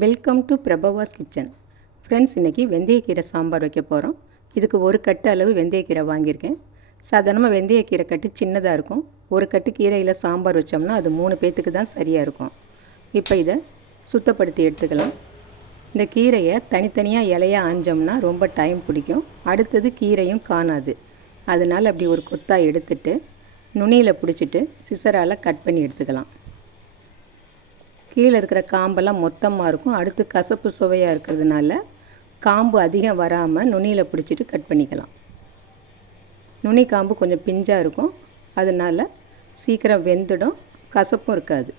Welcome to பிரபவாஸ் kitchen. Friends, இன்றைக்கி வெந்தயக்கீரை சாம்பார் வைக்க போகிறோம். இதுக்கு ஒரு கட்டு அளவு வெந்தயக்கீரை வாங்கியிருக்கேன். சாதாரணமாக வெந்தயக்கீரை கட்டு சின்னதாக இருக்கும். ஒரு கட்டு கீரையில் சாம்பார் வச்சோம்னா அது 3 பேத்துக்கு தான் சரியாக இருக்கும். இப்போ இதை சுத்தப்படுத்தி எடுத்துக்கலாம். இந்த கீரையை தனித்தனியாக இலையாக ஆஞ்சோம்னா ரொம்ப டைம் பிடிக்கும். அடுத்தது கீரையும் காணாது. அதனால் அப்படி ஒரு கொத்தாக எடுத்துட்டு நுனியில் பிடிச்சிட்டு சிசரால் கட் பண்ணி எடுத்துக்கலாம். கீழே இருக்கிற காம்பெல்லாம் மொத்தமாக இருக்கும். அடுத்து கசப்பு சுவையாக இருக்கிறதுனால காம்பு அதிகம் வராமல் நுனியில் பிடிச்சிட்டு கட் பண்ணிக்கலாம். நுனி காம்பு கொஞ்சம் பிஞ்சாக இருக்கும். அதனால் சீக்கிரம் வெந்துடும், கசப்பும் இருக்காது.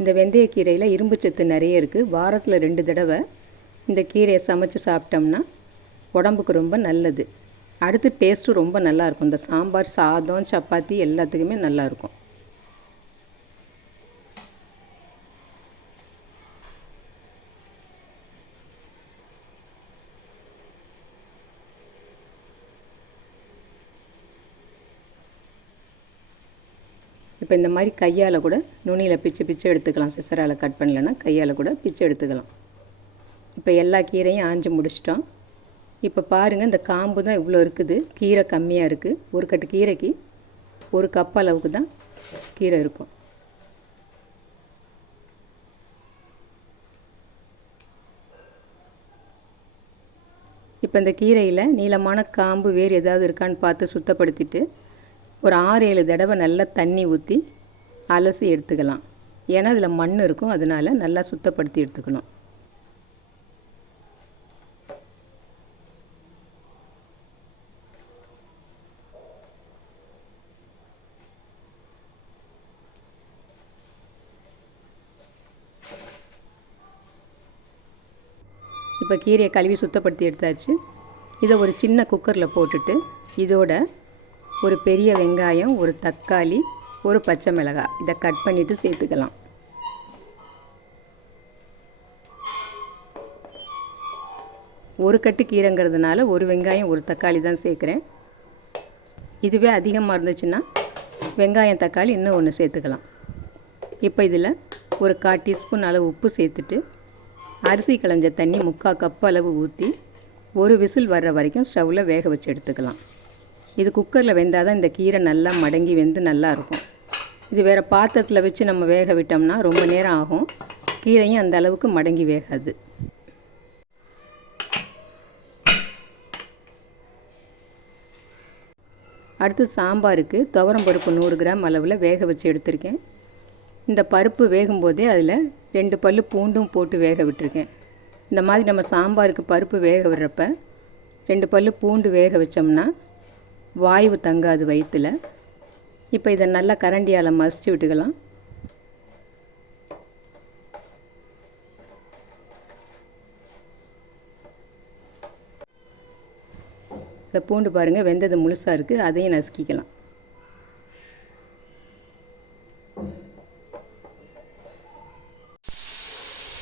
இந்த வெந்தயக்கீரையில் இரும்புச்சத்து நிறைய இருக்குது. வாரத்தில் 2 தடவை இந்த கீரையை சமைச்சு சாப்பிட்டோம்னா உடம்புக்கு ரொம்ப நல்லது. அடுத்து டேஸ்ட்டும் ரொம்ப நல்லாயிருக்கும். இந்த சாம்பார் சாதம் சப்பாத்தி எல்லாத்துக்குமே நல்லாயிருக்கும். இப்போ இந்த மாதிரி கையால் கூட நுனியில் பிச்சு எடுத்துக்கலாம். சிசரால் கட் பண்ணலைன்னா கையால் கூட பிச்சு எடுத்துக்கலாம். இப்போ எல்லா கீரையும் ஆஞ்சு முடிச்சிட்டோம். இப்போ பாருங்கள், இந்த காம்பு தான் இவ்வளோ இருக்குது. கீரை கம்மியாக இருக்குது. ஒரு கட்டு கீரைக்கு 1 கப் அளவுக்கு தான் கீரை இருக்கும். இப்போ இந்த கீரையில் நீளமான காம்பு வேறு ஏதாவது இருக்கான்னு பார்த்து சுத்தப்படுத்திட்டு ஒரு 6-7 தடவை நல்லா தண்ணி ஊற்றி அலசி எடுத்துக்கலாம். ஏன்னா அதில் மண் இருக்கும். அதனால் நல்லா சுத்தப்படுத்தி எடுத்துக்கணும். இப்போ கீரையை கழுவி சுத்தப்படுத்தி எடுத்தாச்சு. இதை ஒரு சின்ன குக்கரில் போட்டுட்டு இதோட ஒரு பெரிய வெங்காயம், ஒரு தக்காளி, ஒரு பச்சை மிளகாய் இதை கட் பண்ணிவிட்டு சேர்த்துக்கலாம். ஒரு கட்டு கீரைங்கிறதுனால ஒரு வெங்காயம் ஒரு தக்காளி தான் சேர்க்குறேன். இதுவே அதிகமாக இருந்துச்சுன்னா வெங்காயம் தக்காளி இன்னும் ஒன்று சேர்த்துக்கலாம். இப்போ இதில் ஒரு 1/4 டீஸ்பூன் அளவு உப்பு சேர்த்துட்டு அரிசி களைஞ்ச தண்ணி 3/4 கப் அளவு ஊற்றி ஒரு விசில் வர்ற வரைக்கும் ஸ்டவ்வில் வேக வச்சு எடுத்துக்கலாம். இது குக்கரில் வெந்தால் தான் இந்த கீரை நல்லா மடங்கி வெந்து நல்லாயிருக்கும். இது வேறு பாத்திரத்தில் வச்சு நம்ம வேக விட்டோம்னா ரொம்ப நேரம் ஆகும். கீரையும் அந்த அளவுக்கு மடங்கி வேகாது. அடுத்து சாம்பாருக்கு துவரம் பருப்பு 100 கிராம் அளவில் வேக வச்சு எடுத்திருக்கேன். இந்த பருப்பு வேகும்போதே அதில் 2 பல்லு பூண்டும் போட்டு வேக விட்டுருக்கேன். இந்த மாதிரி நம்ம சாம்பாருக்கு பருப்பு வேக விடுறப்ப 2 பல்லு பூண்டு வேக வச்சோம்னா வாய்வு தங்காது வயிற்றில். இப்போ இதை நல்லா கரண்டியால் மசிச்சு விட்டுக்கலாம். இந்த பூண்டு பாருங்கள் வெந்தது முழுசாக இருக்குது. அதையும் நசுக்கிக்கலாம்.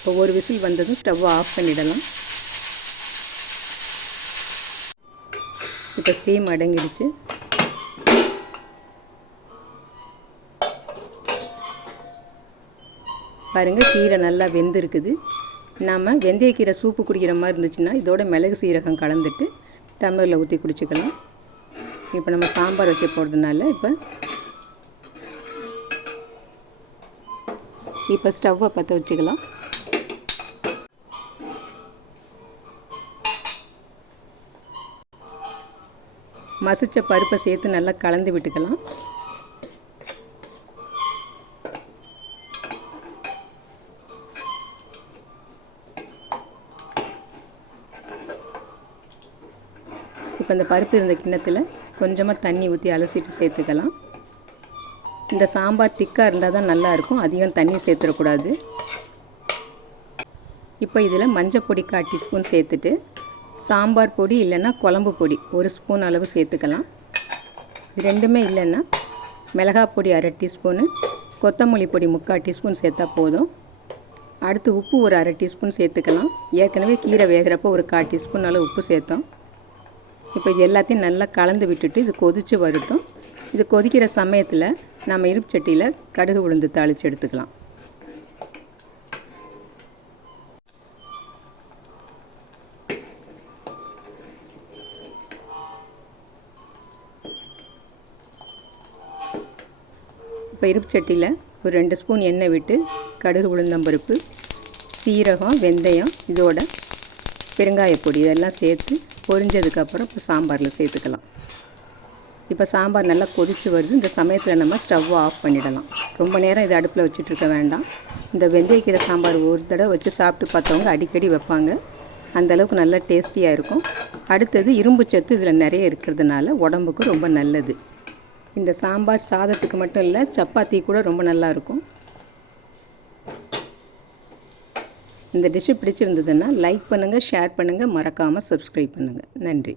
இப்போ ஒரு விசில் வந்ததும் ஸ்டவ் ஆஃப் பண்ணிடலாம். இப்போ ஸ்டீம் அடங்கிடுச்சு. பாருங்கள், கீரை நல்லா வெந்திருக்குது. நாம் வெந்தயக்கீரை சூப்பு குடிக்கிற மாதிரி இருந்துச்சுன்னா இதோட மிளகு சீரகம் கலந்துட்டு டம்ளரில் ஊற்றி குடிச்சிக்கலாம். இப்போ நம்ம சாம்பார் வைக்க போகிறதுனால இப்போ ஸ்டவ்வை பற்ற வச்சுக்கலாம். மசிச்ச பருப்பை சேர்த்து நல்லா கலந்து விட்டுக்கலாம். இப்போ இந்த பருப்பு இருந்த கிண்ணத்தில் கொஞ்சமாக தண்ணி ஊற்றி அலசிட்டு சேர்த்துக்கலாம். இந்த சாம்பார் திக்காக இருந்தால் தான் நல்லாயிருக்கும். அதிகம் தண்ணி சேர்த்துடக்கூடாது. இப்போ இதில் மஞ்சள் பொடி 1/4 டீஸ்பூன் சேர்த்துட்டு சாம்பார் பொடி இல்லைன்னா குழம்பு பொடி 1 ஸ்பூன் அளவு சேர்த்துக்கலாம். இது ரெண்டுமே இல்லைன்னா மிளகாய் பொடி 1/2 டீஸ்பூனு, கொத்தமல்லி பொடி 3/4 டீஸ்பூன் சேர்த்தா போதும். அடுத்து உப்பு ஒரு 1/2 டீஸ்பூன் சேர்த்துக்கலாம். ஏற்கனவே கீரை வேகிறப்போ ஒரு 1/4 டீஸ்பூன் அளவு உப்பு சேர்த்தோம். இப்போ இது எல்லாத்தையும் நல்லா கலந்து விட்டுட்டு இது கொதித்து வரட்டும். இது கொதிக்கிற சமயத்தில் நம்ம இருப்பு சட்டியில் கடுகு உளுந்து தாளித்து எடுத்துக்கலாம். இப்போ இருப்பு சட்டியில் ஒரு 2 ஸ்பூன் எண்ணெய் விட்டு கடுகு உளுந்தம்பருப்பு, சீரகம், வெந்தயம், இதோட பெருங்காயப்பொடி இதெல்லாம் சேர்த்து பொரிஞ்சதுக்கப்புறம் இப்போ சாம்பாரில் சேர்த்துக்கலாம். இப்போ சாம்பார் நல்லா கொதித்து வருது. இந்த சமயத்தில் நம்ம ஸ்டவ்வை ஆஃப் பண்ணிடலாம். ரொம்ப நேரம் இதை அடுப்பில் வச்சுட்ருக்க வேண்டாம். இந்த வெந்தயக்கீரை சாம்பார் ஒரு தடவை வச்சு சாப்பிட்டு பார்த்தவங்க அடிக்கடி வைப்பாங்க. அந்தளவுக்கு நல்லா டேஸ்டியாக இருக்கும். அடுத்தது இரும்பு சத்து இதில் நிறைய இருக்கிறதுனால உடம்புக்கு ரொம்ப நல்லது. இந்த சாம்பார் சாதத்துக்கு மட்டும் இல்லை, சப்பாத்தி கூட ரொம்ப நல்லாயிருக்கும். இந்த டிஷ்ஷு பிடிச்சிருந்ததுன்னா லைக் பண்ணுங்கள், ஷேர் பண்ணுங்கள், மறக்காமல் சப்ஸ்கிரைப் பண்ணுங்கள். நன்றி.